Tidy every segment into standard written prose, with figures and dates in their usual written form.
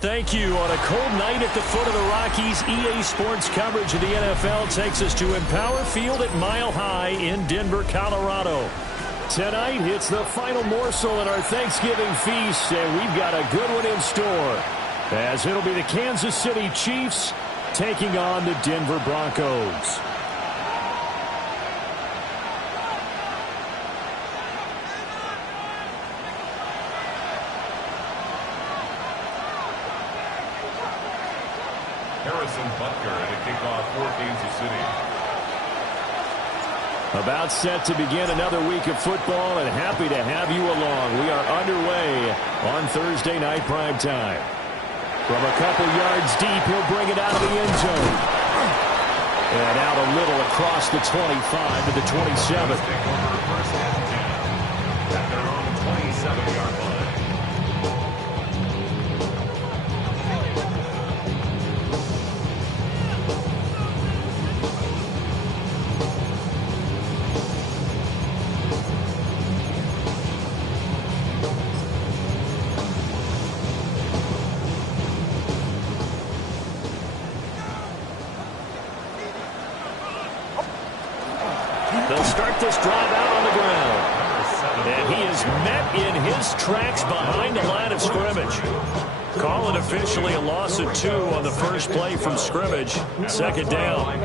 Thank you. On a cold night at the foot of the Rockies, EA Sports coverage of the NFL takes us to Empower Field at Mile High in Denver, Colorado. Tonight, it's the final morsel in our Thanksgiving feast, and we've got a good one in store, as it'll be the Kansas City Chiefs taking on the Denver Broncos. About set to begin another week of football, and happy to have you along. We are underway on Thursday night primetime. From a couple yards deep, he'll bring it out of the end zone. And out a little across the 25 to the 27. At their own 27-yard line. They'll start this drive out on the ground. And he is met in his tracks behind the line of scrimmage. Call it officially a loss of 2 on the first play from scrimmage. Second down.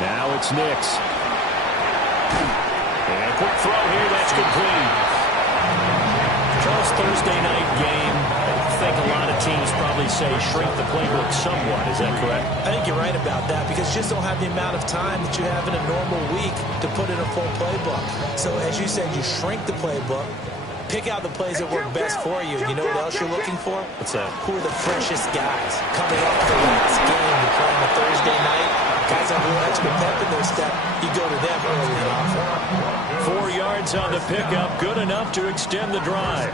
Now it's Nix. And a quick throw here, that's complete. Charles, Thursday night game. I think a lot of teams probably say shrink the playbook somewhat. Is that correct? I think you're right about that, because you just don't have the amount of time that you have in a normal week to put in a full playbook. So as you said, you shrink the playbook, pick out the plays that work best for you. You know what else you're looking for? What's that? Who are the freshest guys coming off the last game to play on a Thursday night? Guys have a little extra pep in their step. You go to them early and often. 4 yards on the pickup, good enough to extend the drive.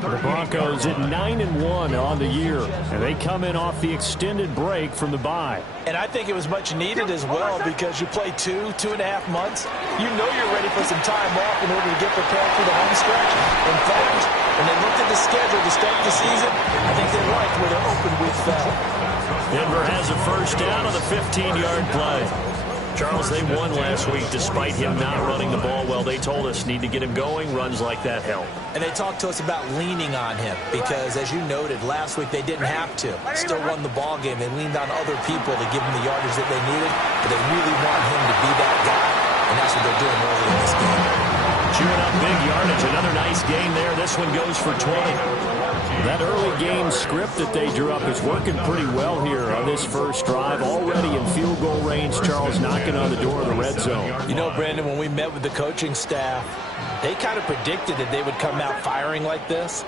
The Broncos at 9-1 on the year, and they come in off the extended break from the bye. And I think it was much needed as well, because you play 2.5 months. You know you're ready for some time off in order to get prepared for the home stretch. In fact, when they looked at the schedule to start the season, I think they liked where their open week fell. Denver has a first down on the 15-yard play. Charles, they won last week despite him not running the ball well. They told us need to get him going. Runs like that help. And they talked to us about leaning on him because, as you noted, last week they didn't have to. Still won the ball game. They leaned on other people to give him the yardage that they needed. But they really want him to be that guy, and that's what they're doing early in this game. Chewing up big yardage. Another nice gain there. This one goes for 20. That early game script that they drew up is working pretty well here on this first drive. Already in field goal range, Charles knocking on the door of the red zone. You know, Brandon, when we met with the coaching staff, they kind of predicted that they would come out firing like this.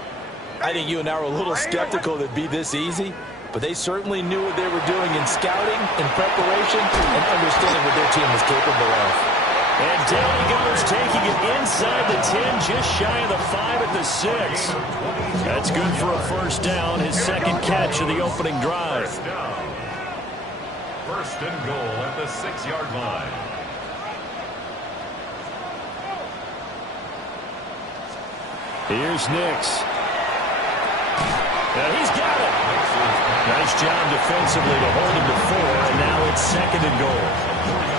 I think you and I were a little skeptical that it'd be this easy, but they certainly knew what they were doing in scouting, in preparation, and understanding what their team was capable of. And down he goes, taking it inside the 10, just shy of the 5 at the 6. That's good for a first down, his second catch of the opening drive. First and goal at the 6-yard line. Here's Nix. And he's got it. Nice job defensively to hold him to 4, and now it's second and goal.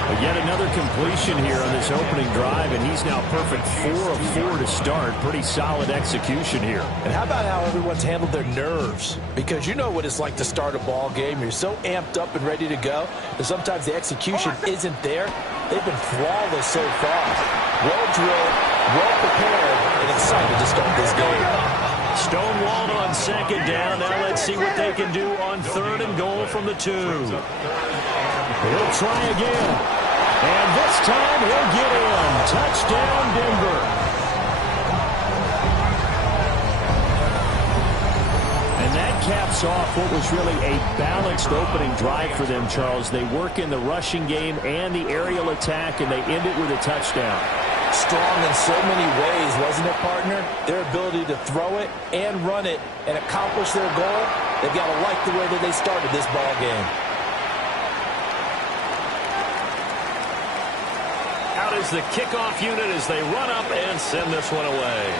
But yet another completion here on this opening drive, and he's now perfect 4 of 4 to start. Pretty solid execution here. And how about how everyone's handled their nerves? Because you know what it's like to start a ball game. You're so amped up and ready to go, and sometimes the execution isn't there. They've been flawless so far. Well drilled, well prepared, and excited to start this game. Stonewalled on second down. Now let's see what they can do on third and goal from the 2. He'll try again. And this time he'll get in. Touchdown, Denver. And that caps off what was really a balanced opening drive for them, Charles. They work in the rushing game and the aerial attack, and they end it with a touchdown. Strong in so many ways, wasn't it, partner? Their ability to throw it and run it and accomplish their goal, they've got to like the way that they started this ball game. out as the kickoff unit as they run up and send this one away.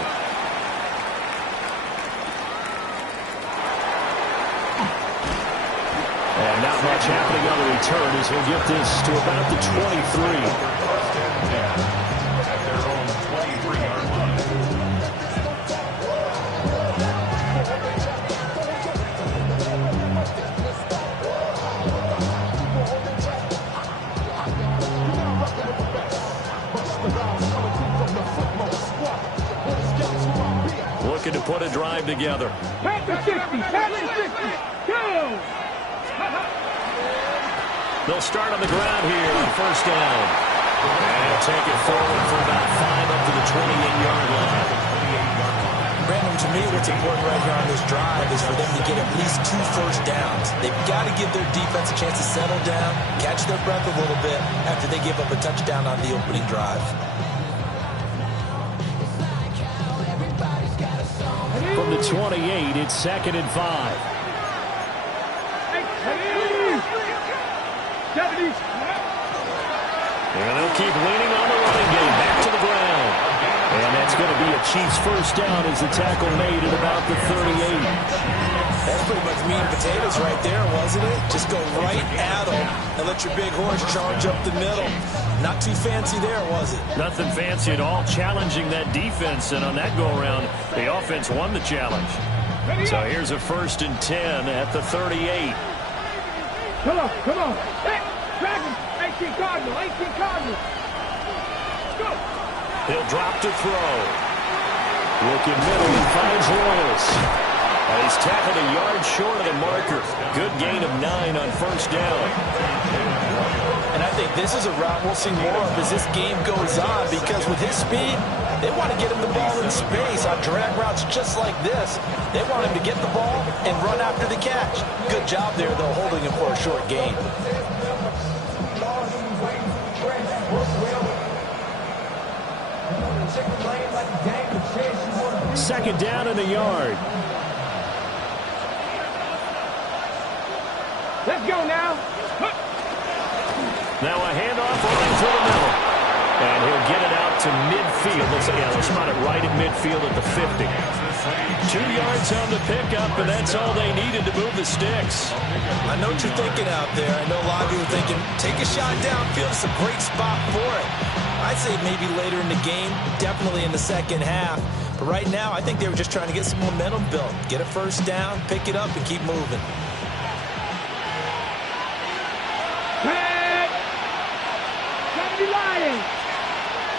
And not much happening on the return as he'll get this to about the 23. At their own 23-yard line. Looking to put a drive together. Pass the 60. Pass the 60. Go. They'll start on the ground here on first down. And he'll take it forward for about 5 up to the 28-yard line. Brandon, to me, what's important right here on this drive is for them to get at least 2 first downs. They've got to give their defense a chance to settle down, catch their breath a little bit after they give up a touchdown on the opening drive. From the 28, it's 2nd and 5. And they'll keep leaning on the running game. Back to the ground. And that's going to be a Chiefs first down as the tackle made at about the 38. That's pretty much meat and potatoes right there, wasn't it? Just go right at them and let your big horse charge up the middle. Not too fancy there, was it? Nothing fancy at all, challenging that defense. And on that go-around, the offense won the challenge. So here's a 1st and 10 at the 38. Come on. Hey, Dragon. 18 Cardinal. 18 Cardinal. Let's go. He'll drop to throw. Looking middle, he finds Royals. And he's tackled a yard short of the marker. Good gain of 9 on first down. And I think this is a route we'll see more of as this game goes on, because with his speed, they want to get him the ball in space on drag routes just like this. They want him to get the ball and run after the catch. Good job there, though, holding him for a short gain. Second down in the yard. Let's go now. Now a handoff running through the middle. And he'll get it out to midfield. Let's spot it right at midfield at the 50. 2 yards on the pickup, and that's all they needed to move the sticks. I know what you're thinking out there. I know a lot of you are thinking, take a shot downfield. It's a great spot for it. I'd say maybe later in the game, definitely in the second half. But right now, I think they were just trying to get some momentum built. Get a first down, pick it up, and keep moving.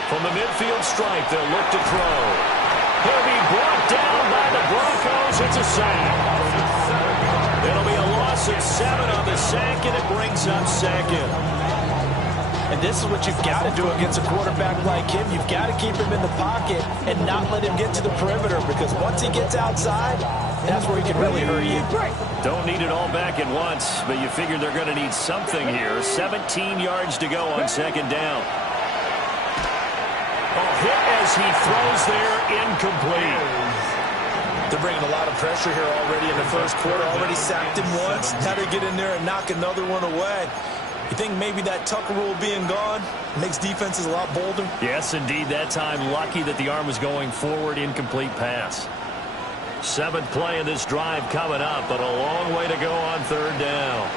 From the midfield stripe, they'll look to throw. He'll be brought down by the Broncos. It's a sack. It'll be a loss of 7 on the sack, and it brings up 2nd. And this is what you've got to do against a quarterback like him. You've got to keep him in the pocket and not let him get to the perimeter, because once he gets outside, that's where he can really hurt you. Don't need it all back at once, but you figure they're going to need something here. 17 yards to go on 2nd down. Hit as he throws there, incomplete. They're bringing a lot of pressure here already in the first quarter. Already sacked him once. Now they get in there and knock another one away. You think maybe that Tucker rule being gone makes defenses a lot bolder? Yes, indeed. That time, lucky that the arm was going forward. Incomplete pass. 7th play of this drive coming up, but a long way to go on 3rd down.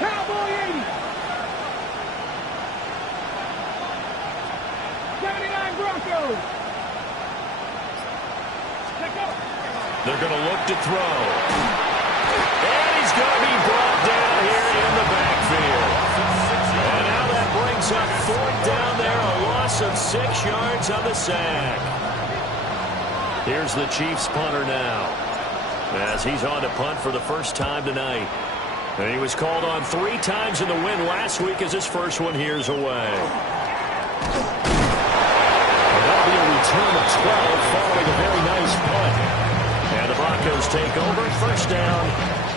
Cowboy 80. 79 Broncos. They're going to look to throw. And he's going to be brought down here in the backfield. And now that brings up 4th down there, a loss of 6 yards on the sack. Here's the Chiefs punter now, as he's on to punt for the first time tonight. And he was called on 3 times in the win last week as his first one here's away. That'll be a return of 12 following a very nice punt. And the Broncos take over, 1st down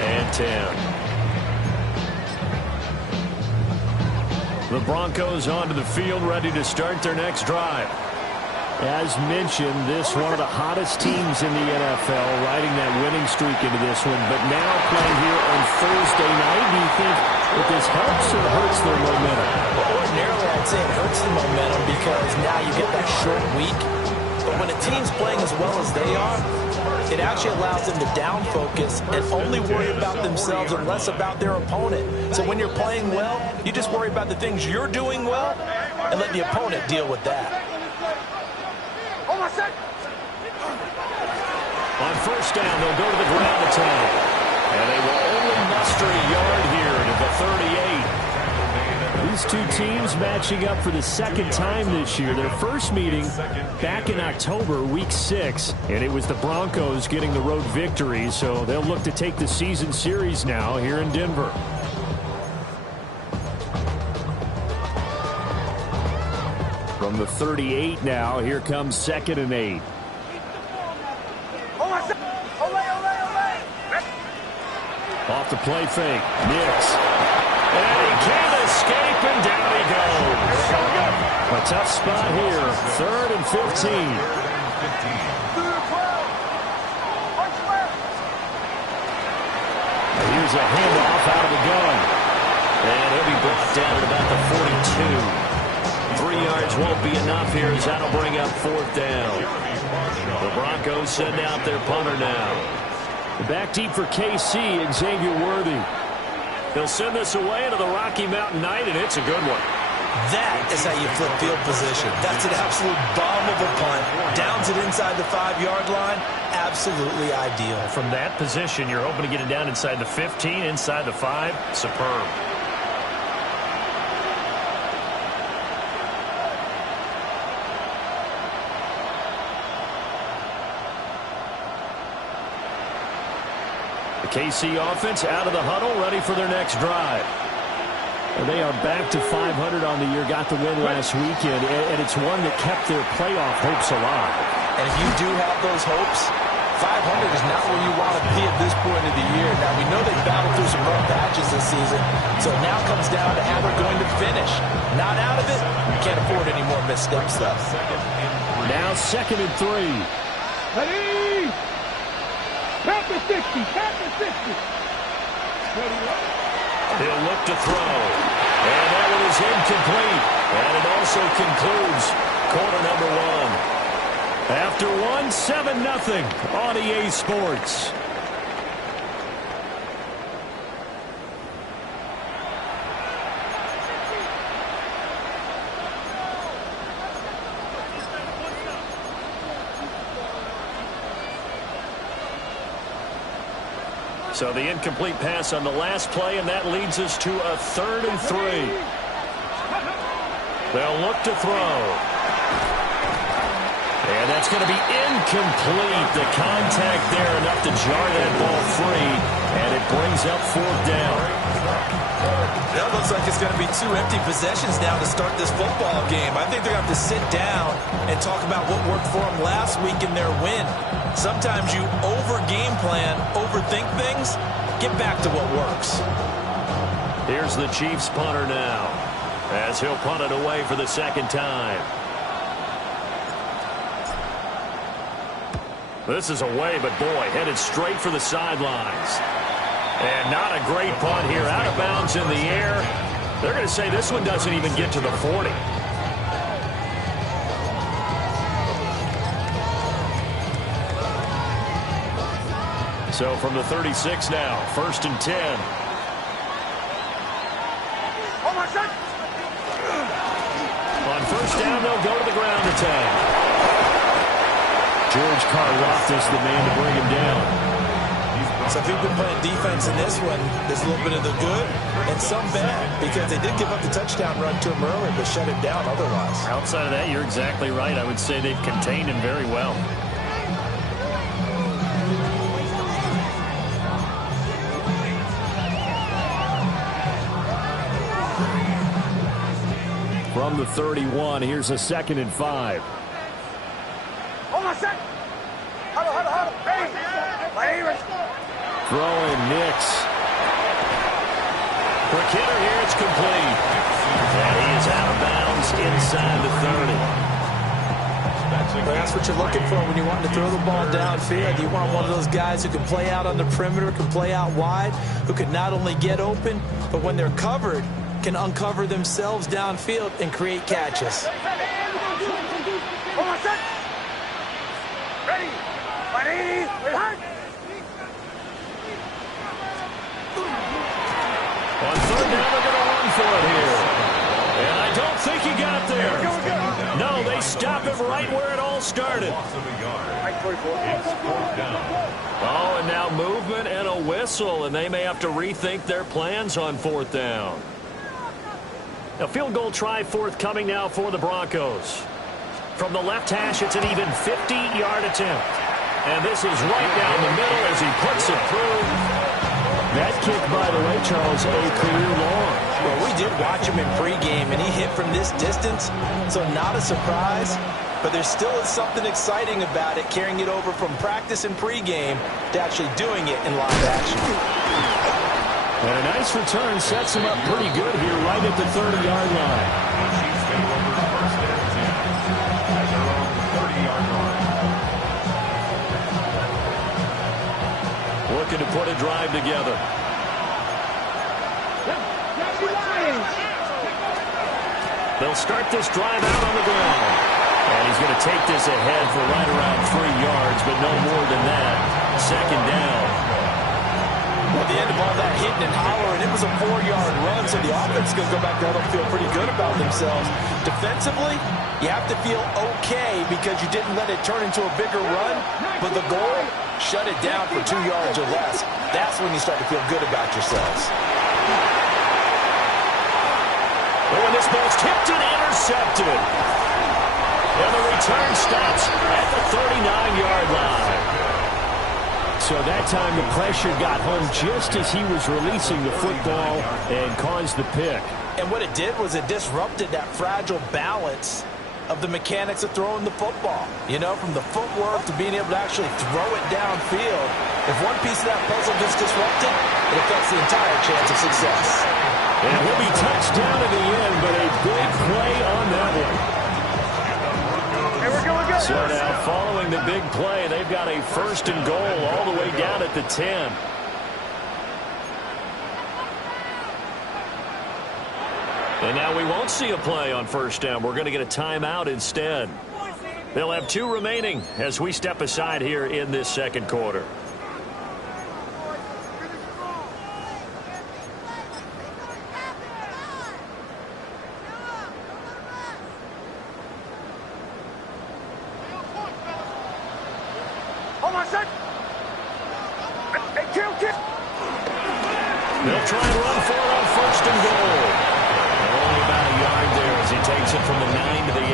and 10. The Broncos onto the field, ready to start their next drive. As mentioned, this one of the hottest teams in the NFL, riding that winning streak into this one, but now playing here on Thursday night. Do you think that this helps or hurts their momentum? Well, ordinarily, I'd say it hurts the momentum because now you get that short week. But when a team's playing as well as they are, it actually allows them to down focus and only worry about themselves and less about their opponent. So when you're playing well, you just worry about the things you're doing well and let the opponent deal with that. On first down, they'll go to the ground attack. And they will only muster a yard here to the 38. These two teams matching up for the second time this year. Their first meeting back in October, week 6. And it was the Broncos getting the road victory. So they'll look to take the season series now here in Denver. From the 38 now, here comes 2nd and 8. Off the play fake, Nix. And he can't escape, and down he goes. A tough spot here, 3rd and 15. Here's a handoff out of the gun. And he'll be brought down at about the 42. 3 yards won't be enough here as that'll bring up 4th down. The Broncos send out their punter now. Back deep for KC, Xavier Worthy. They'll send this away into the Rocky Mountain night, and it's a good one. That is how you flip field position. That's an absolute bomb of a punt. Downs it inside the 5-yard line. Absolutely ideal. From that position, you're hoping to get it down inside the 15, inside the 5. Superb. The KC offense out of the huddle, ready for their next drive. And they are back to 500 on the year, got the win last weekend, and it's one that kept their playoff hopes alive. And if you do have those hopes, 500 is not where you want to be at this point of the year. Now, we know they battled through some rough patches this season, so it now comes down to how they're going to finish. Not out of it, you can't afford any more missteps, though. Now 2nd and 3. Ready? Back to 60. Back to 60. He'll look to throw. And that one is incomplete. And it also concludes quarter number 1. After 1, 7-0 on EA Sports. So the incomplete pass on the last play, and that leads us to a 3rd and 3. They'll look to throw. And that's going to be incomplete. The contact there enough to jar that ball free, and it brings up 4th down. That looks like it's going to be 2 empty possessions now to start this football game. I think they're going to have to sit down and talk about what worked for them last week in their win. Sometimes you over-game plan, overthink things. Get back to what works. Here's the Chiefs punter now, as he'll punt it away for the 2nd time. This is away, but boy, headed straight for the sidelines. And not a great punt here, out of bounds in the air. They're going to say this one doesn't even get to the 40. So from the 36 now, 1st and 10. On first down, they'll go to the ground attack. George Karlaftis, the man to bring him down. So if you've been playing defense in this one, there's a little bit of the good and some bad, because they did give up the touchdown run to him earlier, but shut it down otherwise. Outside of that, you're exactly right. I would say they've contained him very well. From the 31, here's a 2nd and 5. Hold on a sec. Huddle. Hey. Throwing Nix. For Kidder here, it's complete. And he is out of bounds inside the 30. Well, that's what you're looking for when you want to throw the ball downfield. You want one of those guys who can play out on the perimeter, can play out wide, who can not only get open, but when they're covered, can uncover themselves downfield and create catches. Ready? Ready? On third down, they're going to run for it here. And I don't think he got there. No, they stop him right where it all started. Oh, and now movement and a whistle, and they may have to rethink their plans on fourth down. A field goal try forthcoming now for the Broncos. From the left hash, it's an even 50-yard attempt. And this is right down the middle as he puts it through. That kick, by the way, Charles, a career long. Well, we did watch him in pregame, and he hit from this distance, so not a surprise. But there still is something exciting about it, carrying it over from practice and pregame to actually doing it in live action. And a nice return sets him up pretty good here right at the 30-yard line. Chiefs take over first and 10 at their own 30-yard line. Looking to put a drive together. They'll start this drive out on the ground. And he's going to take this ahead for right around 3 yards, but no more than that. Second down. Well, the end of all that hitting and hollering, it was a 4-yard run, so the offense is going to go back there and feel pretty good about themselves. Defensively, you have to feel okay because you didn't let it turn into a bigger run, but the goal, shut it down for 2 yards or less. That's when you start to feel good about yourselves. Oh, and this ball's tipped and intercepted. And the return stops at the 39-yard line. So that time the pressure got home just as he was releasing the football and caused the pick. And what it did was it disrupted that fragile balance of the mechanics of throwing the football. You know, from the footwork to being able to actually throw it downfield. If one piece of that puzzle gets disrupted, it affects the entire chance of success. And he'll be touched down in the end, but a big play on that one. So now, following the big play, they've got a first and goal all the way down at the 10. And now we won't see a play on first down. We're going to get a timeout instead. They'll have 2 remaining as we step aside here in this second quarter. They'll try and run for it on first and goal. Only about a yard there as he takes it from the 9 to the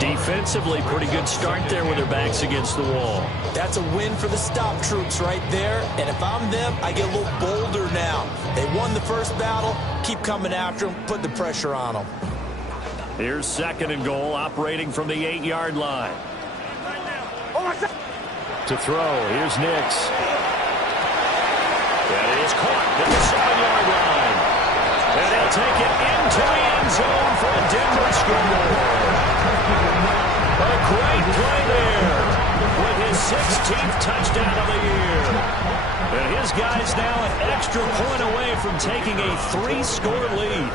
8. Defensively, pretty good start there with their backs against the wall. That's a win for the stop troops right there. And if I'm them, I get a little bolder now. They won the first battle. Keep coming after them. Put the pressure on them. Here's second and goal, operating from the 8-yard line. To throw, here's Nix. And it is caught at the 7-yard line. And they'll take it into the end zone for a Denver score. A great play there with his 16th touchdown of the year. And his guys now an extra point away from taking a 3-score lead.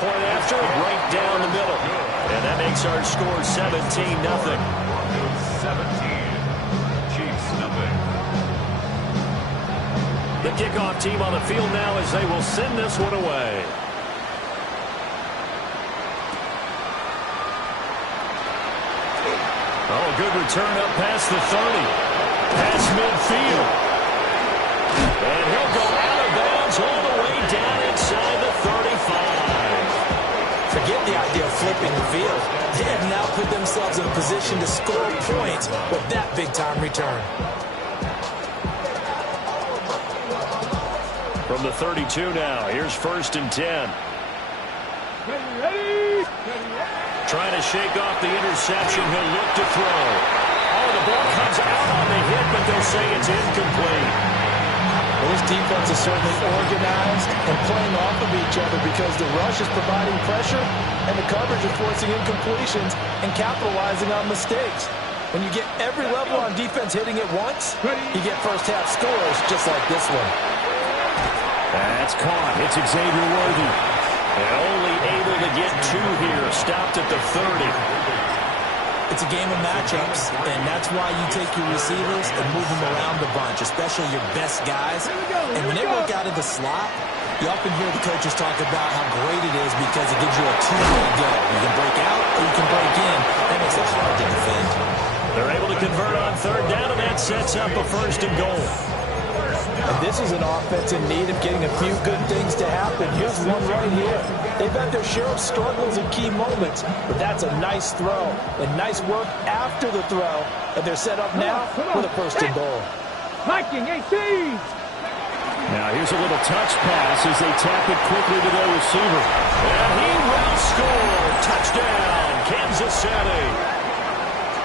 Point after, right down the middle. And that makes our score 17-0. 17. Chiefs, nothing. The kickoff team on the field now as they will send this one away. Oh, good return up past the 30. Past midfield. And he'll go out of bounds all the way down inside the 35. Forget the idea of flipping the field. They have now put themselves in a position to score points with that big-time return. From the 32 now, here's first and 10. Trying to shake off the interception. He'll look to throw. Oh, the ball comes out on the hit, but they'll say it's incomplete. Well, this defense is certainly organized and playing off of each other because the rush is providing pressure and the coverage is forcing incompletions and capitalizing on mistakes. When you get every level on defense hitting at once, you get first-half scores just like this one. That's caught. It's Xavier Worthy. And only able to get 2 here. Stopped at the 30. It's a game of matchups, and that's why you take your receivers and move them around a bunch, especially your best guys. And when they work out of the slot, you often hear the coaches talk about how great it is because it gives you a two-way go. You can break out or you can break in. That makes it hard to defend. They're able to convert on 3rd down, and that sets up a 1st and goal. And this is an offense in need of getting a few good things to happen. Here's one right here. They've had their share of struggles in key moments, but that's a nice throw and nice work after the throw. And they're set up now with a 1st and goal. Hiking 18. Now here's a little touch pass as they tap it quickly to their receiver. And he will score. Touchdown, Kansas City.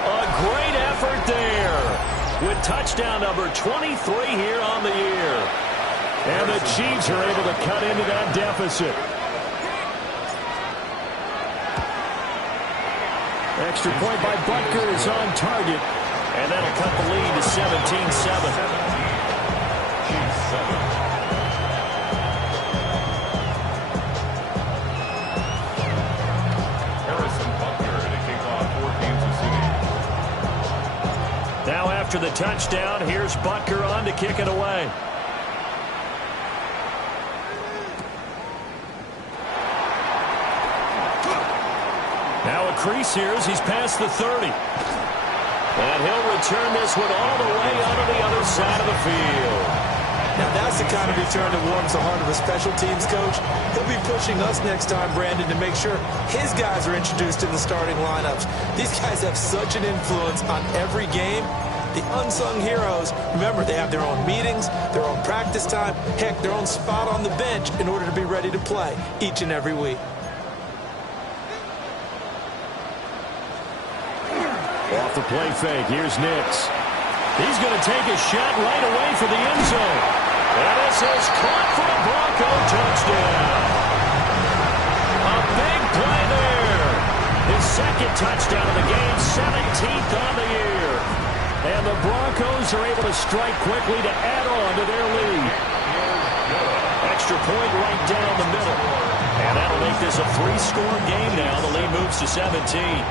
A great effort there with touchdown number 23 here on the year. And the Chiefs are able to cut into that deficit. Extra point by Butker is on target. And that'll cut the lead to 17-7. Now after the touchdown, here's Butker on to kick it away. Now a crease here as he's past the 30. And he'll return this one all the way onto the other side of the field. Now that's the kind of return that warms the heart of a special teams coach. He'll be pushing us next time, Brandon, to make sure his guys are introduced in the starting lineups. These guys have such an influence on every game. The unsung heroes, remember, they have their own meetings, their own practice time, heck, their own spot on the bench in order to be ready to play each and every week. Off the play fake, here's Nix. He's going to take a shot right away for the end zone. And this is caught for a Bronco touchdown. A big play there. His 2nd touchdown of the game, 17th on the year. And the Broncos are able to strike quickly to add on to their lead. Extra point right down the middle. And that'll make this a 3-score game now. The lead moves to 17.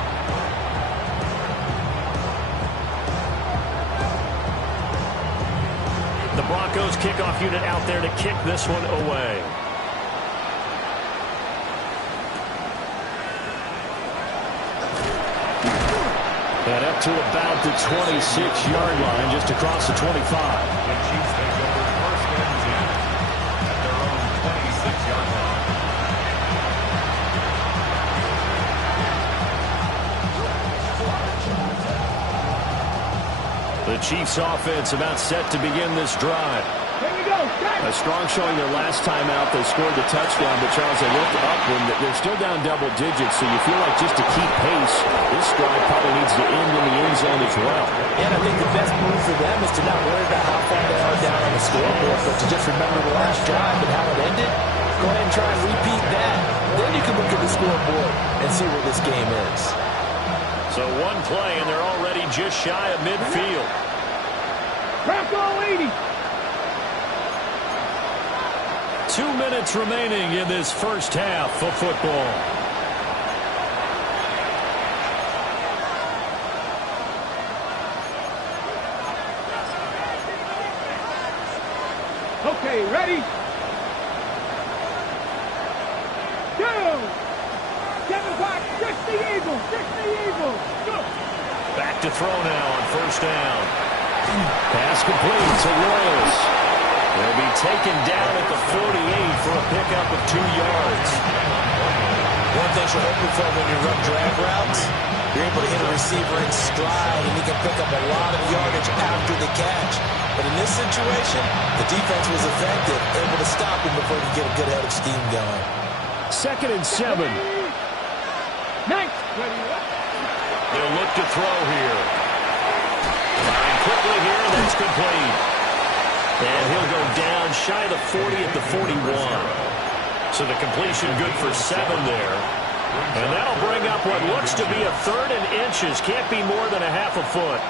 The Broncos kickoff unit out there to kick this one away. And up to about the 26-yard line, just across the 25. The Chiefs take over 1st and 10 at their own 26-yard line. The Chiefs offense about set to begin this drive. Here we go. A strong showing their last time out. They scored the touchdown, but Charles, they looked up when they're still down double digits, so you feel like just to keep pace, this drive probably needs to end in the end zone as well. And I think the best move for them is to not worry about how far they are down on the scoreboard, but to just remember the last drive and how it ended. Go ahead and try and repeat that. Then you can look at the scoreboard and see where this game is. So one play, and they're already just shy of midfield. Bronco 80. 2 minutes remaining in this first half of football. Okay, ready? Go! 7 o'clock, 60 Eagles, 60 Eagles. Go! Back to throw now on 1st down. Pass complete to Royals. They'll be taken down at the 48 for a pickup of 2 yards. One thing you're hoping for when you run drag routes, you're able to hit a receiver in stride, and you can pick up a lot of yardage after the catch. But in this situation, the defense was effective, able to stop him before he could get a good head of steam going. 2nd and 7. Nice. They'll look to throw here. Firing quickly here, and that's complete. And he'll go down shy of the 40 at the 41. So the completion good for 7 there. And that'll bring up what looks to be a 3rd and inches. Can't be more than a half a foot.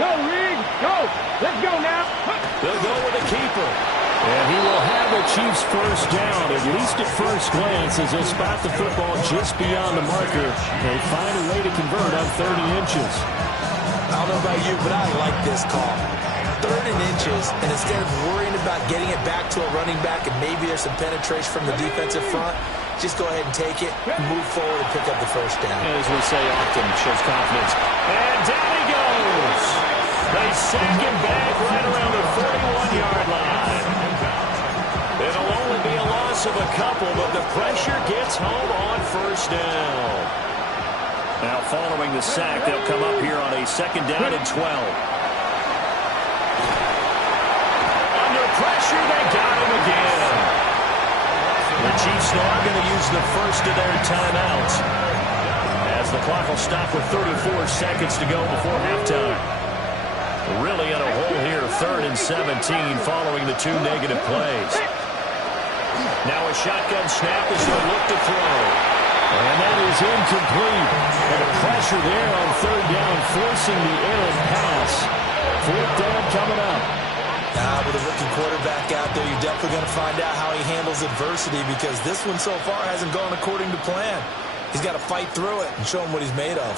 Go, Reed, go. Let's go now. They'll go with the keeper. And he will have the Chiefs first down, at least at first glance, as they'll spot the football just beyond the marker. They find a way to convert on 30 inches. I don't know about you, but I like this call. 3rd and inches, and instead of worrying about getting it back to a running back and maybe there's some penetration from the defensive front, just go ahead and take it, move forward, and pick up the first down. As we say often, shows confidence. And down he goes. They sack him back right around the 41-yard line. It'll only be a loss of a couple, but the pressure gets home on first down. Now following the sack, they'll come up here on a 2nd down and 12. Under pressure, they got him again. The Chiefs now are going to use the first of their timeouts, as the clock will stop with 34 seconds to go before halftime. Really in a hole here, 3rd and 17 following the 2 negative plays. Now a shotgun snap as they'll look to throw. And that is incomplete. And the pressure there on 3rd down, forcing the errant pass. 4th down coming up. With a rookie quarterback out there, you're definitely going to find out how he handles adversity, because this one so far hasn't gone according to plan. He's got to fight through it and show him what he's made of.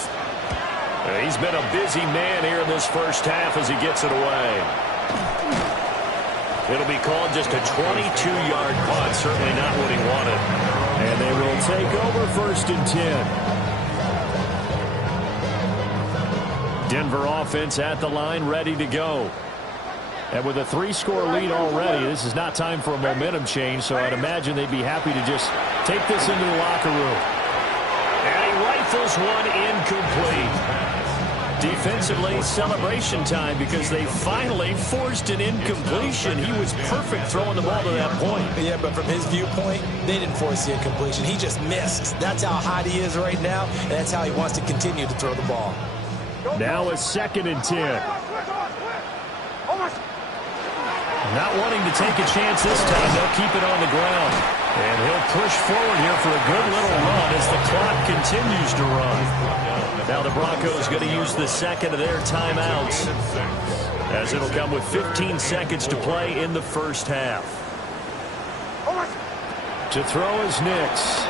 He's been a busy man here in this first half as he gets it away. It'll be called just a 22-yard punt, certainly not what he wanted. And they will take over 1st and 10. Denver offense at the line, ready to go. And with a 3-score lead already, this is not time for a momentum change, so I'd imagine they'd be happy to just take this into the locker room. And he rifles one incomplete. Defensively, celebration time, because they finally forced an incompletion. He was perfect throwing the ball to that point. Yeah, but from his viewpoint, they didn't force the incompletion. He just missed. That's how hot he is right now, and that's how he wants to continue to throw the ball. Now a 2nd and 10. Not wanting to take a chance this time, they'll keep it on the ground. And he'll push forward here for a good little run as the clock continues to run. Now the Broncos going to use the 2nd of their timeouts, as it'll come with 15 seconds to play in the first half. To throw is Nix.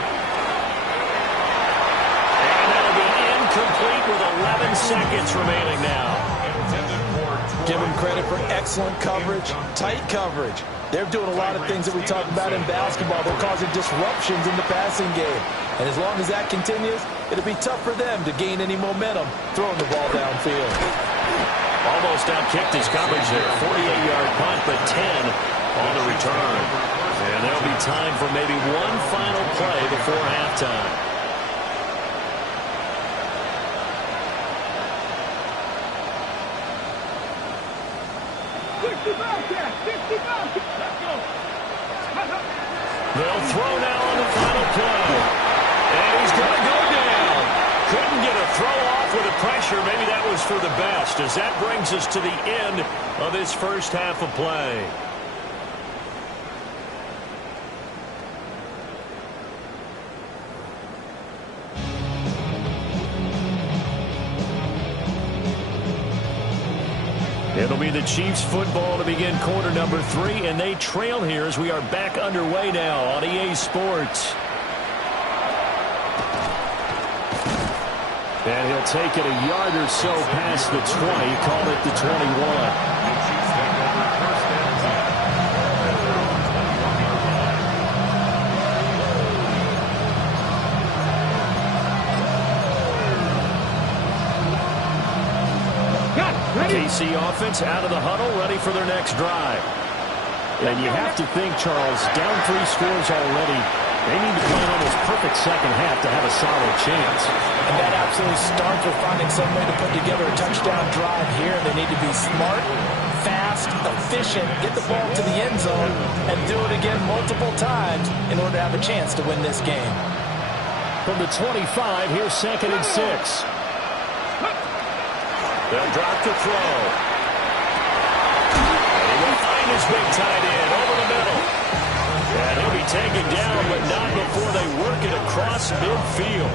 And that'll be incomplete with 11 seconds remaining now. Give them credit for excellent coverage, tight coverage. They're doing a lot of things that we talk about in basketball. They're causing disruptions in the passing game. And as long as that continues, it'll be tough for them to gain any momentum throwing the ball downfield. Almost outkicked his coverage there. 48-yard punt, but 10 on the return. And there'll be time for maybe one final play before halftime. They'll throw now on the final play. And he's going to go down. Couldn't get a throw off with the pressure. Maybe that was for the best, as that brings us to the end of this first half of play. It'll be the Chiefs football to begin quarter number 3, and they trail here as we are back underway now on EA Sports. And he'll take it a yard or so past the 20, call it the 21. KC offense out of the huddle, ready for their next drive. And you have to think, Charles, down 3 scores already. They need to play an almost perfect second half to have a solid chance. And that absolutely starts with finding some way to put together a touchdown drive here. They need to be smart, fast, efficient, get the ball to the end zone, and do it again multiple times in order to have a chance to win this game. From the 25, here's 2nd and 6. They'll drop to throw. And he will find his big tight end over the middle. And he'll be taken down, but not before they work it across midfield.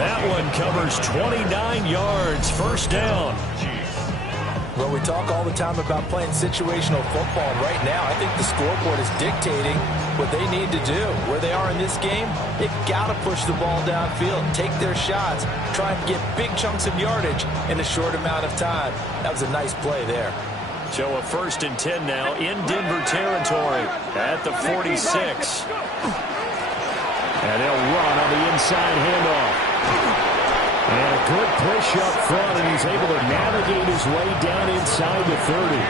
That one covers 29 yards, first down. Well, we talk all the time about playing situational football, and right now I think the scoreboard is dictating what they need to do. Where they are in this game, they've got to push the ball downfield, take their shots, try and get big chunks of yardage in a short amount of time. That was a nice play there. So a 1st and 10 now in Denver territory at the 46. And they'll run on the inside handoff. And a good push up front, and he's able to navigate his way down inside the 30.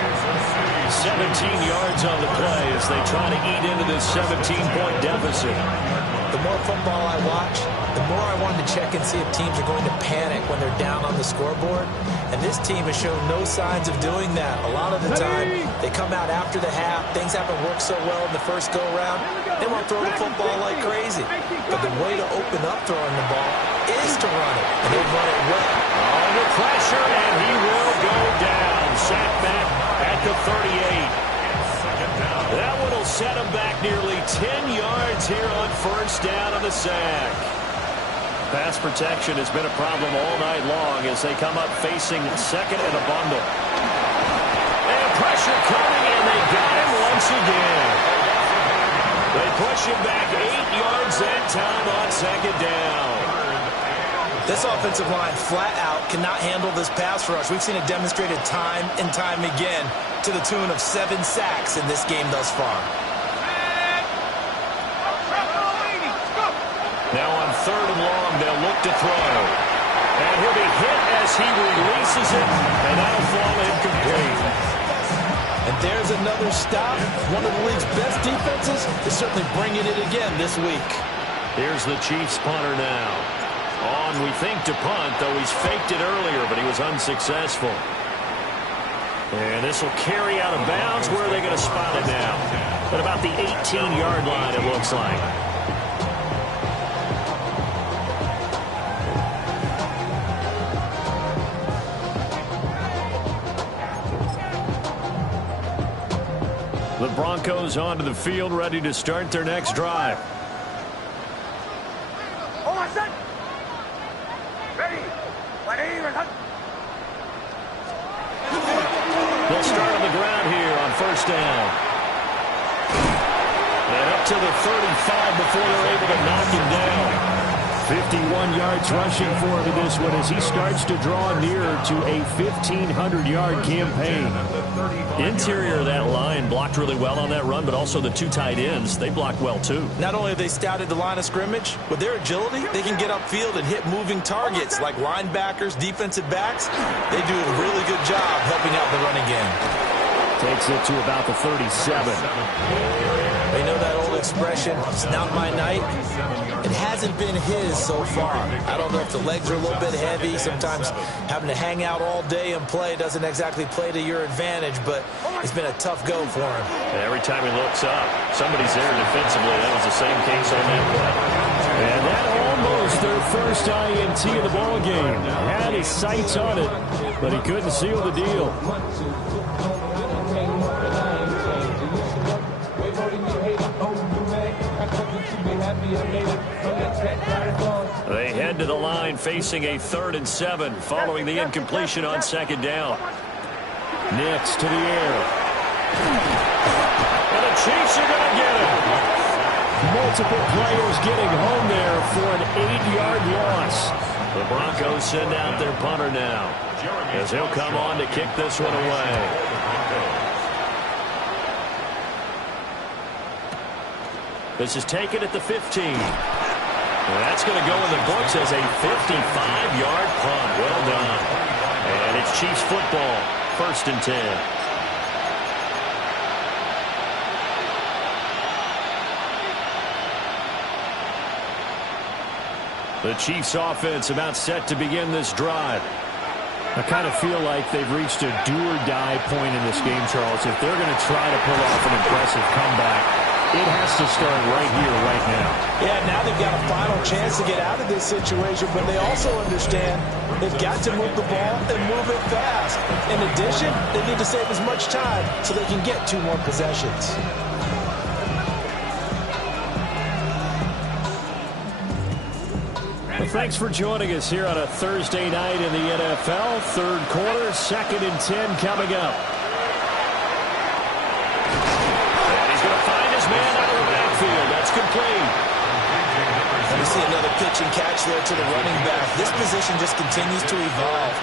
17 yards on the play as they try to eat into this 17-point deficit. The more football I watch, the more I want to check and see if teams are going to panic when they're down on the scoreboard. And this team has shown no signs of doing that. A lot of the time, they come out after the half. Things haven't worked so well in the first go-around. They want to throw the football like crazy. But the way to open up throwing the ball is to run it. And they run it well. Under pressure, and he will go down. Sacked back at the 38. That one will set him back nearly 10 yards here on first down on the sack. Pass protection has been a problem all night long as they come up facing second and a bundle. And pressure coming, and they got him once again. They push him back 8 yards that time on second down. This offensive line flat out cannot handle this pass rush. We've seen it demonstrated time and time again to the tune of 7 sacks in this game thus far. Now on 3rd and long, they'll look to throw. And he'll be hit as he releases it, and that'll fall incomplete. And there's another stop. One of the league's best defenses is certainly bringing it again this week. Here's the Chiefs punter now. On, we think, to punt, though he's faked it earlier, but he was unsuccessful. And this will carry out of bounds. Where are they going to spot it now? At about the 18-yard line, it looks like. The Broncos onto the field, ready to start their next drive. They'll start on the ground here on first down. And up to the 35 before they're able to knock him down. 51 yards rushing for him in this one as he starts to draw nearer to a 1,500-yard campaign. Interior of that line blocked really well on that run, but also the 2 tight ends, they blocked well too. Not only have they scouted the line of scrimmage, with their agility, they can get upfield and hit moving targets like linebackers, defensive backs. They do a really good job helping out the running game. Takes it to about the 37. They know that old expression, it's not my night. It hasn't been his so far. I don't know if the legs are a little bit heavy. Sometimes having to hang out all day and play doesn't exactly play to your advantage, but it's been a tough go for him. And every time he looks up, somebody's there defensively. That was the same case on that play. And that almost their first INT of the ball game. Had his sights on it, but he couldn't seal the deal. They head to the line facing a 3rd and 7 following the incompletion on second down. Next to the air. And the Chiefs are going to get it. Multiple players getting home there for an 8-yard loss. The Broncos send out their punter now as he'll come on to kick this one away. This is taken at the 15. And that's going to go in the books as a 55-yard punt. Well done. And it's Chiefs football, 1st and 10. The Chiefs offense about set to begin this drive. I kind of feel like they've reached a do-or-die point in this game, Charles. If they're going to try to pull off an impressive comeback, It has to start right here, right now. Yeah, now they've got a final chance to get out of this situation, but they also understand they've got to move the ball and move it fast. In addition, they need to save as much time so they can get 2 more possessions. Well, thanks for joining us here on a Thursday night in the NFL. Third quarter, 2nd and 10 coming up. And he's going to find his man out of the backfield. That's complete. And we see another pitch and catch there to the running back. This position just continues to evolve.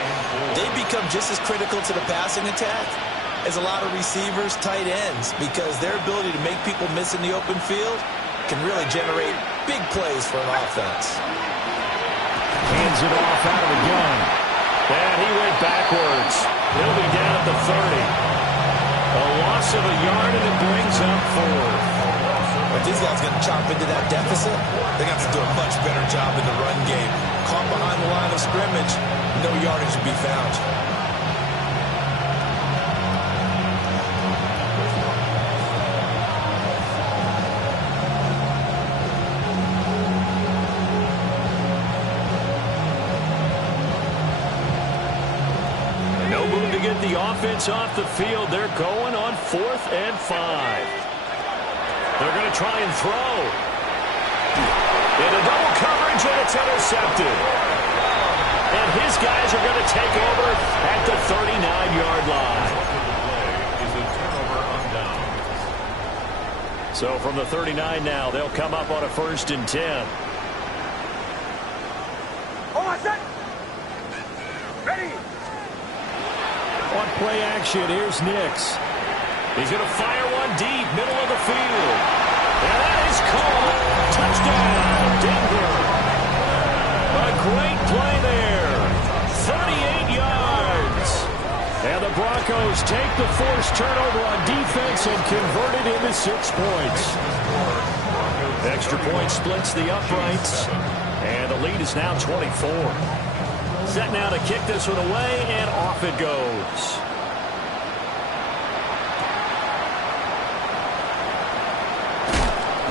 They become just as critical to the passing attack as a lot of receivers, tight ends, because their ability to make people miss in the open field can really generate big plays for an offense. Hands it off out of the gun. And he went backwards. He'll be down at the 30. A loss of a yard, and it brings up 4. If these guys are going to chop into that deficit, they got to do a much better job in the run game. Caught behind the line of scrimmage, no yardage to be found. The offense off the field. They're going on 4th and 5. They're going to try and throw. In a double coverage, and it's intercepted. And his guys are going to take over at the 39-yard line. So from the 39 now, they'll come up on a 1st and 10. On play action, here's Nix. He's going to fire one deep, middle of the field. And that is caught. Touchdown, Denver. A great play there. 38 yards. And the Broncos take the forced turnover on defense and convert it into 6 points. Extra point splits the uprights. And the lead is now 24. Set now to kick this one away, and off it goes.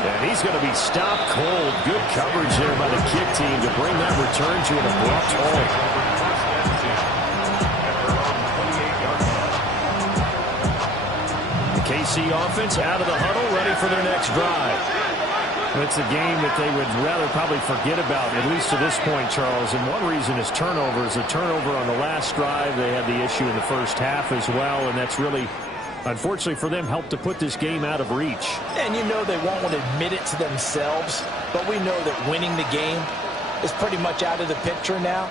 And he's going to be stopped cold. Good coverage there by the kick team to bring that return to an abrupt halt. The KC offense out of the huddle, ready for their next drive. It's a game that they would rather probably forget about, at least to this point, Charles. And one reason is turnovers. A turnover on the last drive. They had the issue in the first half as well, and that's really, unfortunately for them, helped to put this game out of reach. And you know they won't want to admit it to themselves, but we know that winning the game is pretty much out of the picture now.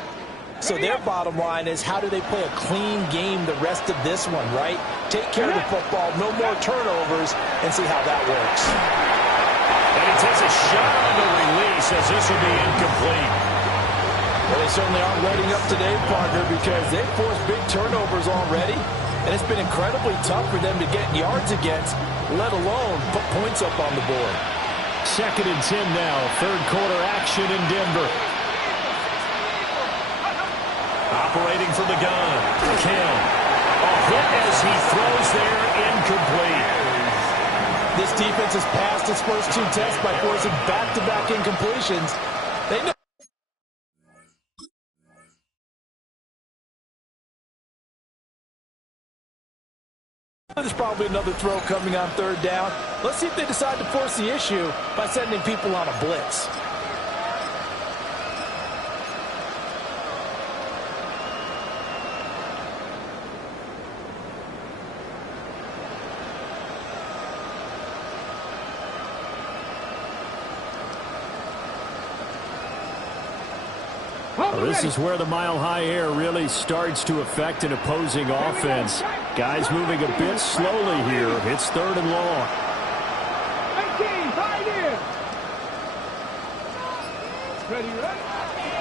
So their bottom line is, how do they play a clean game the rest of this one, right? Take care of the football, no more turnovers, and see how that works. And he takes a shot on the release as this will be incomplete. Well, they certainly aren't letting up today, partner, because they've forced big turnovers already, and it's been incredibly tough for them to get yards against, let alone put points up on the board. 2nd and 10 now. 3rd quarter action in Denver. Operating from the gun. Kim. A hit as he throws there, incomplete. This defense has passed its first 2 tests by forcing back-to-back incompletions. They know. There's probably another throw coming on 3rd down. Let's see if they decide to force the issue by sending people on a blitz. This is where the mile-high air really starts to affect an opposing offense. Guys moving a bit slowly here. It's 3rd and long. 18, tight end.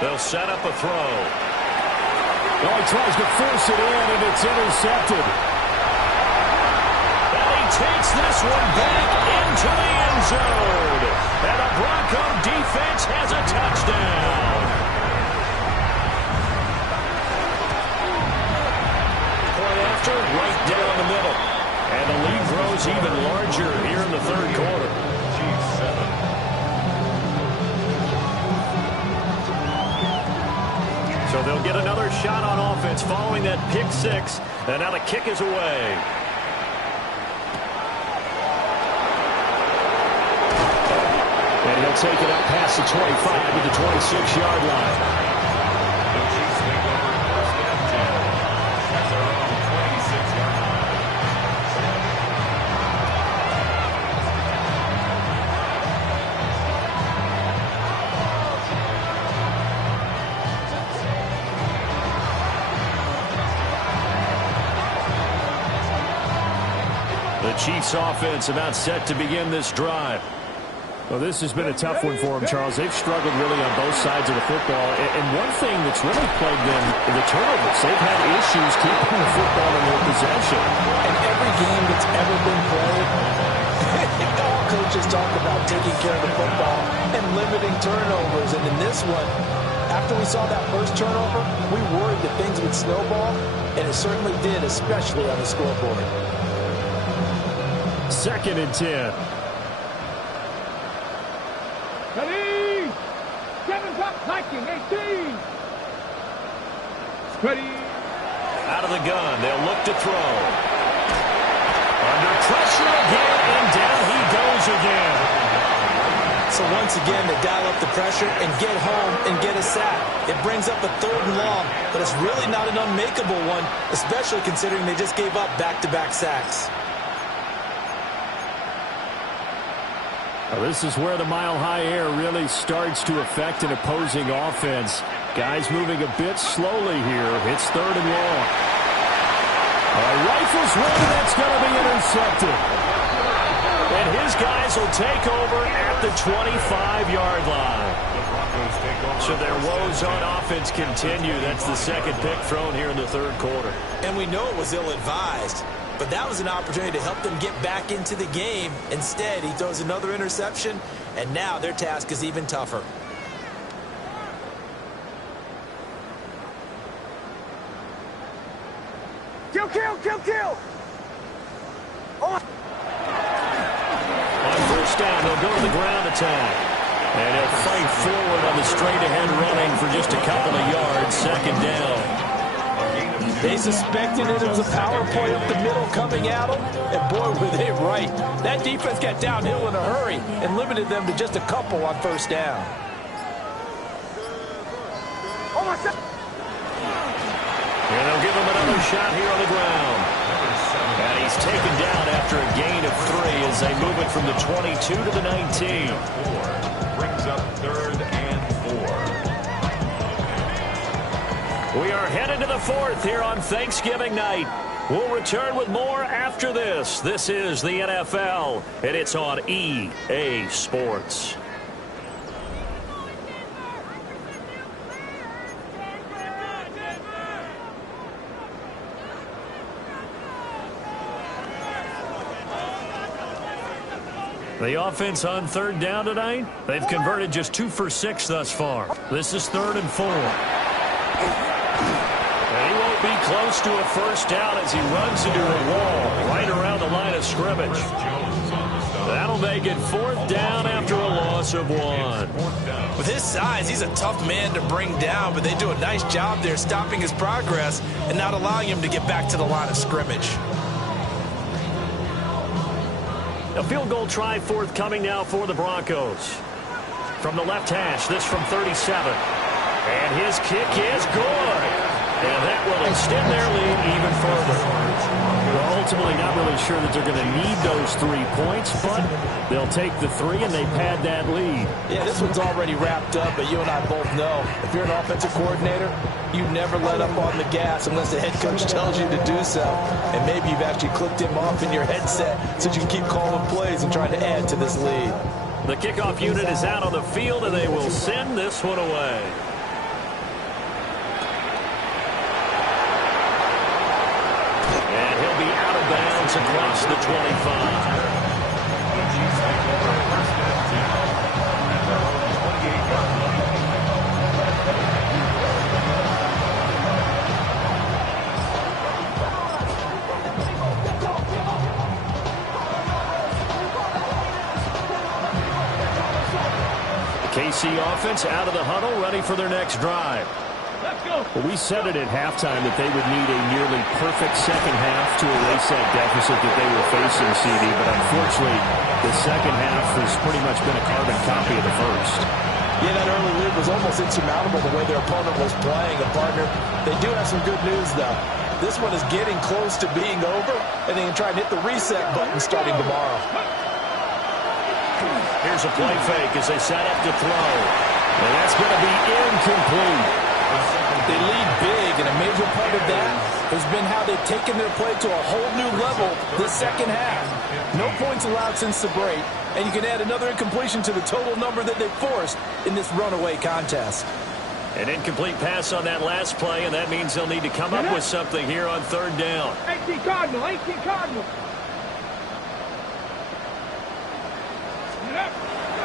They'll set up a throw. Oh, he tries to force it in, and it's intercepted. And he takes this one back into the end zone. And the Bronco defense has a touchdown. Right down the middle. And the lead grows even larger here in the 3rd quarter. So they'll get another shot on offense following that pick six. And now the kick is away. And he'll take it up past the 25 to the 26-yard line. The Chiefs take over first and 10 at their own 26-yard line. The Chiefs offense about set to begin this drive. Well, this has been a tough one for them, Charles. They've struggled really on both sides of the football. And one thing that's really plagued them, the turnovers. They've had issues keeping the football in their possession. In every game that's ever been played, all coaches talk about taking care of the football and limiting turnovers. And in this one, after we saw that first turnover, we worried that things would snowball, and it certainly did, especially on the scoreboard. 2nd and 10. Ready? 7 up, hiking, 18. Ready? Out of the gun, they'll look to throw. Under pressure again, and down he goes again. So once again, they dial up the pressure and get home and get a sack. It brings up a 3rd and long, but it's really not an unmakeable one, especially considering they just gave up back-to-back sacks. Well, this is where the mile-high air really starts to affect an opposing offense. Guys moving a bit slowly here. It's 3rd and long. Rifles one, that's going to be intercepted. And his guys will take over at the 25-yard line. The Broncos take over. So their woes on offense continue. That's the 2nd pick thrown here in the 3rd quarter. And we know it was ill-advised, but that was an opportunity to help them get back into the game. Instead, he throws another interception, and now their task is even tougher. Kill, kill, kill, kill. On 1st down, they'll go to the ground attack. And he'll fight forward on the straight-ahead running for just a couple of yards. 2nd down. They suspected it was a power play up the middle coming at them, and boy, were they right. That defense got downhill in a hurry and limited them to just a couple on 1st down. And they'll give him another shot here on the ground. And he's taken down after a gain of 3 as they move it from the 22 to the 19. 4 brings up 3rd and 4. We are headed to the 4th here on Thanksgiving night. We'll return with more after this. This is the NFL, and it's on EA Sports. The offense on 3rd down tonight, they've converted just 2 for 6 thus far. This is 3rd and 4. And he won't be close to a 1st down as he runs into a wall right around the line of scrimmage. That'll make it 4th down after a loss of 1. With his size, he's a tough man to bring down, but they do a nice job there stopping his progress and not allowing him to get back to the line of scrimmage. A field goal try forthcoming now for the Broncos. From the left hash, this from 37. And his kick is good. And that will extend their lead even further. Well, ultimately, not really sure that they're going to need those 3 points, but they'll take the 3 and they pad that lead. Yeah, this one's already wrapped up, but you and I both know if you're an offensive coordinator, you never let up on the gas unless the head coach tells you to do so. And maybe you've actually clicked him off in your headset so you can keep calling plays and trying to add to this lead. The kickoff unit is out on the field, and they will send this one away. And he'll be out of bounds across the 25. The Chiefs take over first and 10 at their own 28-yard line. KC offense out of the huddle, ready for their next drive. Let's go. Well, we said it at halftime that they would need a nearly perfect second half to erase that deficit that they were facing, CD. But unfortunately, the second half has pretty much been a carbon copy of the first. Yeah, that early lead was almost insurmountable the way their opponent was playing. And, partner, they do have some good news, though. This one is getting close to being over, and they can try and hit the reset button starting tomorrow. Here's a play fake as they set up to throw. And that's going to be incomplete. They lead big, and a major part of that has been how they've taken their play to a whole new level this second half. No points allowed since the break, and you can add another incompletion to the total number that they forced in this runaway contest. An incomplete pass on that last play, and that means they'll need to come up with something here on third down. 18 Cardinal, 18 Cardinal.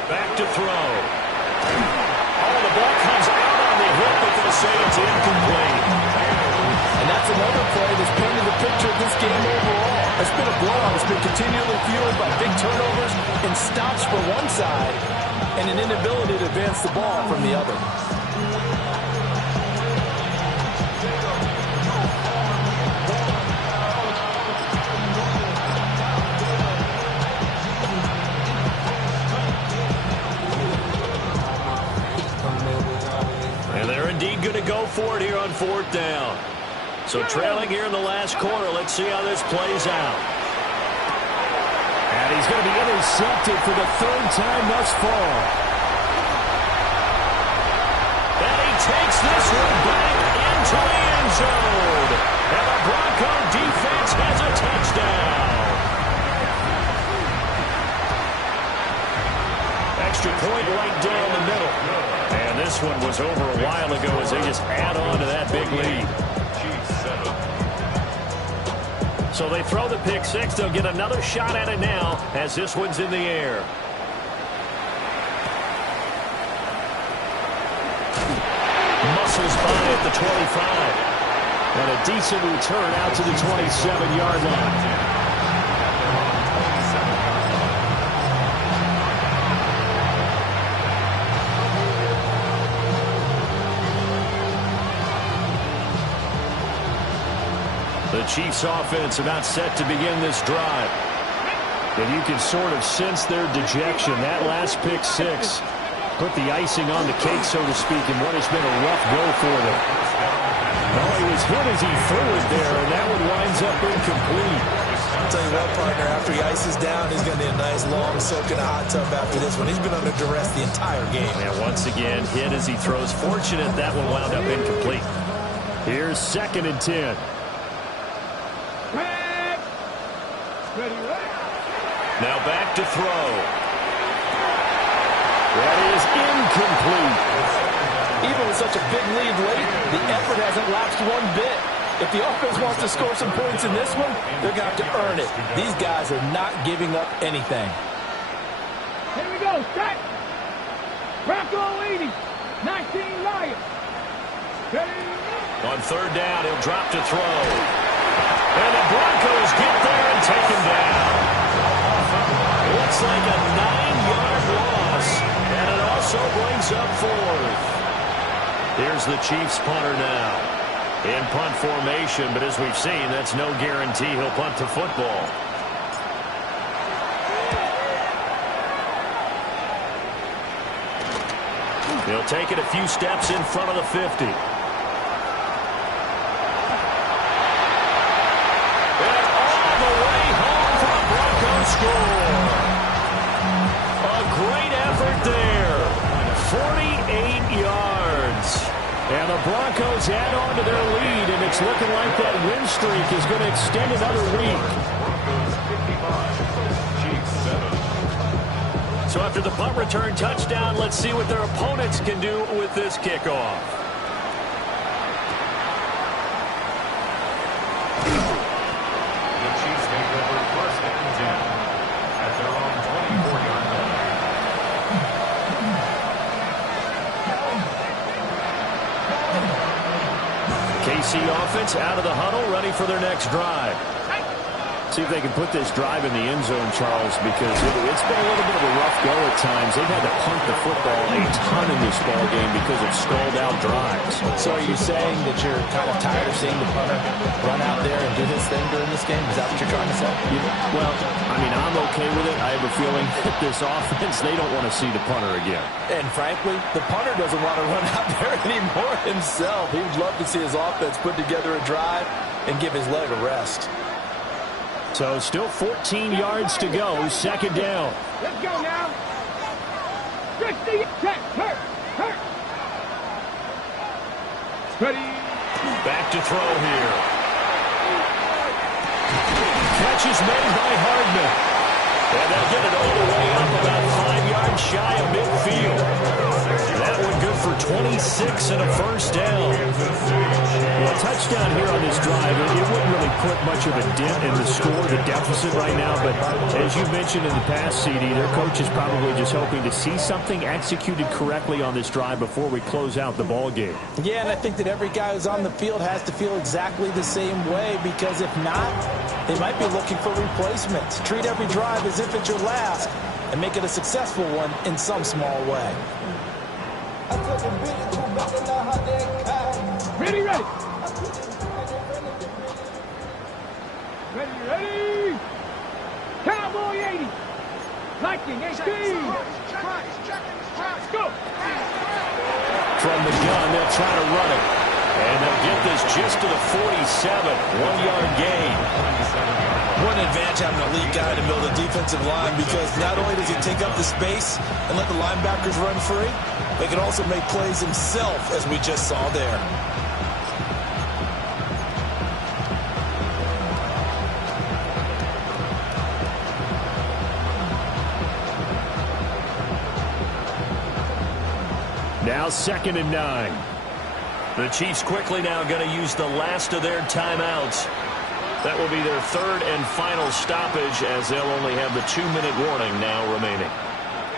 Back to throw. Oh, the ball comes out on the hip, but they'll say it's incomplete. And that's another play that's painted the picture of this game overall. It's been a blowout. It's been continually fueled by big turnovers and stops for one side and an inability to advance the ball from the other. And they're indeed going to go for it here on fourth down. So trailing here in the last quarter. Let's see how this plays out. And he's going to be intercepted for the third time thus far. And he takes this one back into the end zone. And the Bronco defense has a touchdown. Extra point right down the middle. And this one was over a while ago as they just add on to that big lead. So they throw the pick six. They'll get another shot at it now as this one's in the air. Muscles by at the 25. And a decent return out to the 27-yard line. The Chiefs offense about set to begin this drive. And you can sort of sense their dejection. That last pick six put the icing on the cake, so to speak, in what has been a rough go for them. Well, he was hit as he threw it there, and that one winds up incomplete. I'll tell you what, partner, after he ices down, he's going to need a nice long soak in a hot tub after this one. He's been under duress the entire game. And once again, hit as he throws. Fortunate that one wound up incomplete. Here's 2nd and 10. Now back to throw. That is incomplete. Even with such a big lead late, the effort hasn't lapsed one bit. If the offense wants to score some points in this one, they're going to have to earn it. These guys are not giving up anything. Here we go, set. Bronco leading. 19 Lions. On third down, he'll drop to throw. And the Broncos get there and take him down. Looks like a 9-yard loss, and it also brings up 4th. Here's the Chiefs punter now. In punt formation, but as we've seen, that's no guarantee he'll punt the football. He'll take it a few steps in front of the 50. Score. A great effort there. 48 yards. And the Broncos add on to their lead, and it's looking like that win streak is going to extend another week. So after the punt return touchdown, let's see what their opponents can do with this kickoff. KC offense out of the huddle, ready for their next drive. See if they can put this drive in the end zone, Charles, because it's been a little bit of a rough go at times. They've had to punt the football a ton in this ball game because of stalled-out drives. So are you saying that you're kind of tired of seeing the punter run out there and do his thing during this game? Is that what you're trying to say? Well, I mean, I'm okay with it. I have a feeling that this offense, they don't want to see the punter again. And frankly, the punter doesn't want to run out there anymore himself. He would love to see his offense put together a drive and give his leg a rest. So still 14 yards to go, second down. Let's go now. Stretch the check. Hurt. Ready. Back to throw here. Catch is made by Hardman. And they'll get it all the way up about 5 yards shy of midfield. That one good for 26 and a first down. Well, a touchdown here on this drive, it wouldn't really put much of a dent in the score, the deficit right now. But as you mentioned in the past, CD, their coach is probably just hoping to see something executed correctly on this drive before we close out the ball game. Yeah, and I think that every guy who's on the field has to feel exactly the same way, because if not, they might be looking for replacements. Treat every drive as if it's your last and make it a successful one in some small way. Ready. Ready. Cowboy 80. Liking 18. Go. From the gun, they'll try to run it. And they'll get this just to the 47. 1 yard gain. What an advantage having an elite guy to build a defensive line, because not only does he take up the space and let the linebackers run free, but he can also make plays himself, as we just saw there. Now 2nd and 9. The Chiefs quickly now going to use the last of their timeouts. That will be their third and final stoppage, as they'll only have the 2-minute warning now remaining.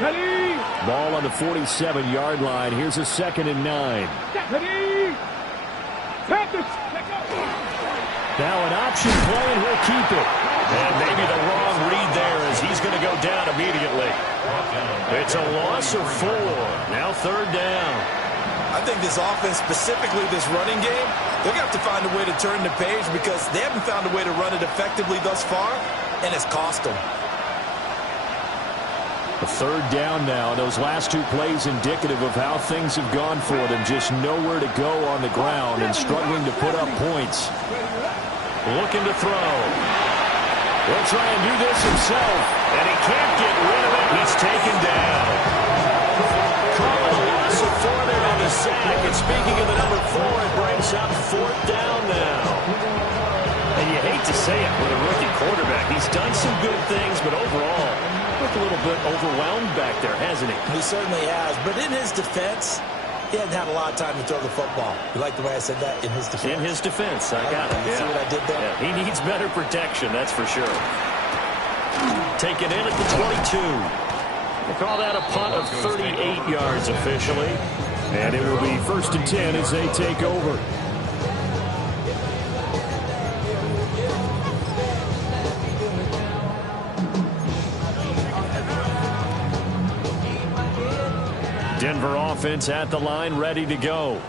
Ready. Ball on the 47-yard line. Here's a 2nd and 9. Ready. Panthers. Now an option play, and we'll keep it. And maybe the wrong read there, as he's going to go down immediately. It's a loss of 4. Now 3rd down. I think this offense, specifically this running game, they're going to have to find a way to turn the page, because they haven't found a way to run it effectively thus far, and it's cost them. A 3rd down now. Those last 2 plays indicative of how things have gone for them. Just nowhere to go on the ground and struggling to put up points. Looking to throw. He'll try and do this himself, and he can't get rid of it. He's taken down. Calling a loss of 4 there on the sack. And speaking of the number 4, it brings up 4th down now. And you hate to say it with a rookie quarterback. He's done some good things, but overall, looked a little bit overwhelmed back there, hasn't he? He certainly has. But in his defense, he hasn't had a lot of time to throw the football. You like the way I said that? In his defense? In his defense. I got it. You see what I did there? Yeah, he needs better protection, that's for sure. Taken in at the 22. We'll call that a punt of 38 yards officially. And it will be 1st and 10 as they take over. Denver offense at the line, ready to go.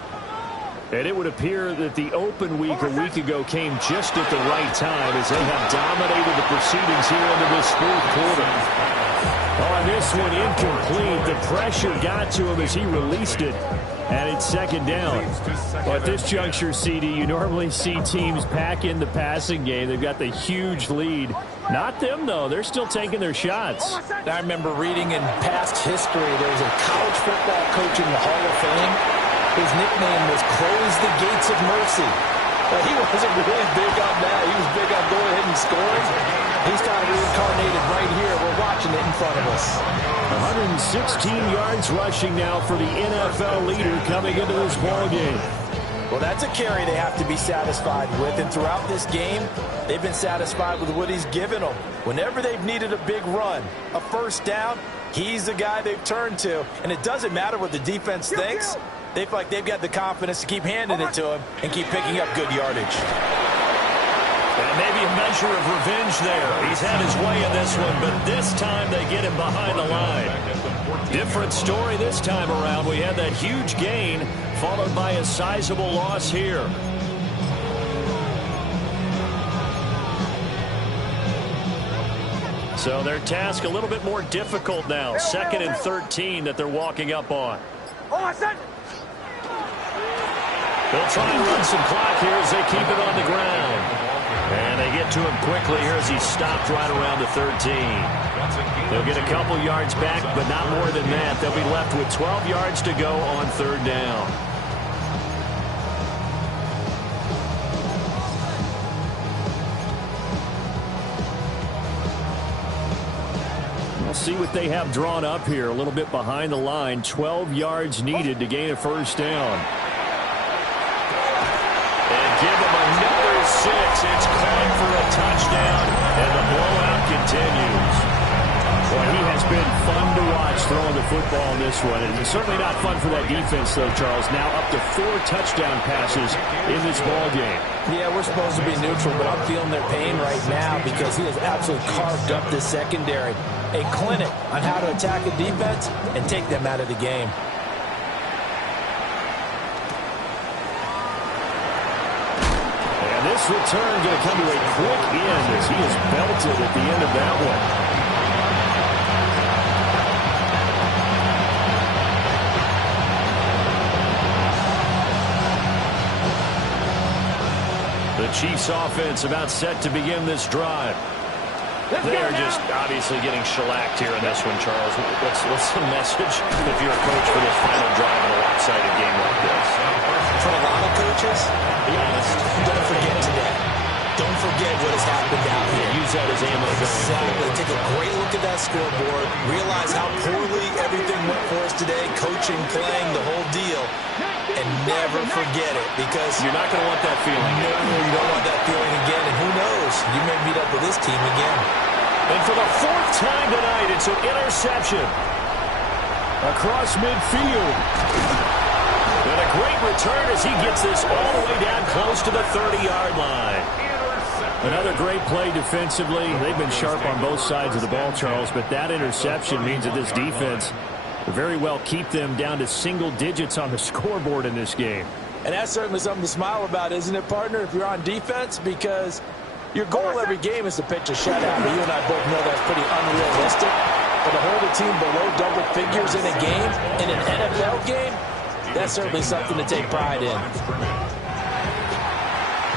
And it would appear that the open week a week ago came just at the right time, as they have dominated the proceedings here into this 4th quarter. On this one, incomplete. The pressure got to him as he released it, and it's 2nd down. Well, at this juncture, CD, you normally see teams pack in the passing game. They've got the huge lead. Not them, though. They're still taking their shots. I remember reading in past history, there was a college football coach in the Hall of Fame. His nickname was Close the Gates of Mercy. But he wasn't really big on that. He was big on going ahead and scoring. He's kind of reincarnated right here. We're watching it in front of us. 116 yards rushing now for the NFL leader coming into this ball game. Well, that's a carry they have to be satisfied with. And throughout this game, they've been satisfied with what he's given them. Whenever they've needed a big run, a 1st down, he's the guy they've turned to. And it doesn't matter what the defense thinks. They feel like they've got the confidence to keep handing it to him and keep picking up good yardage. And maybe a measure of revenge there. He's had his way in this one, but this time they get him behind the line. Different story this time around. We had that huge gain followed by a sizable loss here. So their task a little bit more difficult now. 2nd and 13 that they're walking up on. They'll try and run some clock here as they keep it on the ground. And they get to him quickly here as he's stopped right around the 13. They'll get a couple yards back, but not more than that. They'll be left with 12 yards to go on 3rd down. We'll see what they have drawn up here. A little bit behind the line. 12 yards needed to gain a 1st down. And give them another 6. It's caught for a touchdown, and the blowout continues. Well, he has been fun to watch throwing the football in this one. And it's certainly not fun for that defense, though, Charles. Now up to 4 touchdown passes in this ball game. Yeah, we're supposed to be neutral, but I'm feeling their pain right now because he has absolutely carved up this secondary. A clinic on how to attack a defense and take them out of the game. And this return going to come to a quick end as he is belted at the end of that one. The Chiefs offense about set to begin this drive. They are just obviously getting shellacked here in this one, Charles. What's the message if you're a coach for this final drive in a lopsided game like this? For a lot of coaches, be honest, don't forget today. Don't forget what has happened out here. Use that as ammo. Exactly. Take a great look at that scoreboard. Realize how poorly everything went for us today. Coaching, playing, the whole deal. And never forget it, because you're not going to want that feeling. No, you don't want that feeling again. And who knows? You may meet up with this team again. And for the 4th time tonight, it's an interception across midfield. And a great return as he gets this all the way down close to the 30-yard line. Another great play defensively. They've been sharp on both sides of the ball, Charles, but that interception means that this defense very well keep them down to single digits on the scoreboard in this game. And that's certainly something to smile about, isn't it, partner, if you're on defense? Because your goal every game is to pitch a shutout. But you and I both know that's pretty unrealistic. But to hold a team below double figures in a game, in an NFL game, that's certainly something to take pride in.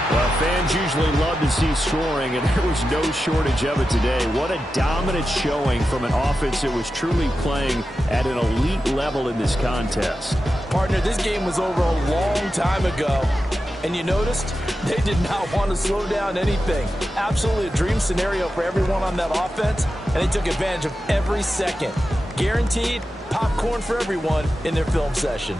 Well, fans usually love to see scoring, and there was no shortage of it today. What a dominant showing from an offense that was truly playing at an elite level in this contest. Partner, this game was over a long time ago, and you noticed they did not want to slow down anything. Absolutely a dream scenario for everyone on that offense, and they took advantage of every second. Guaranteed popcorn for everyone in their film session.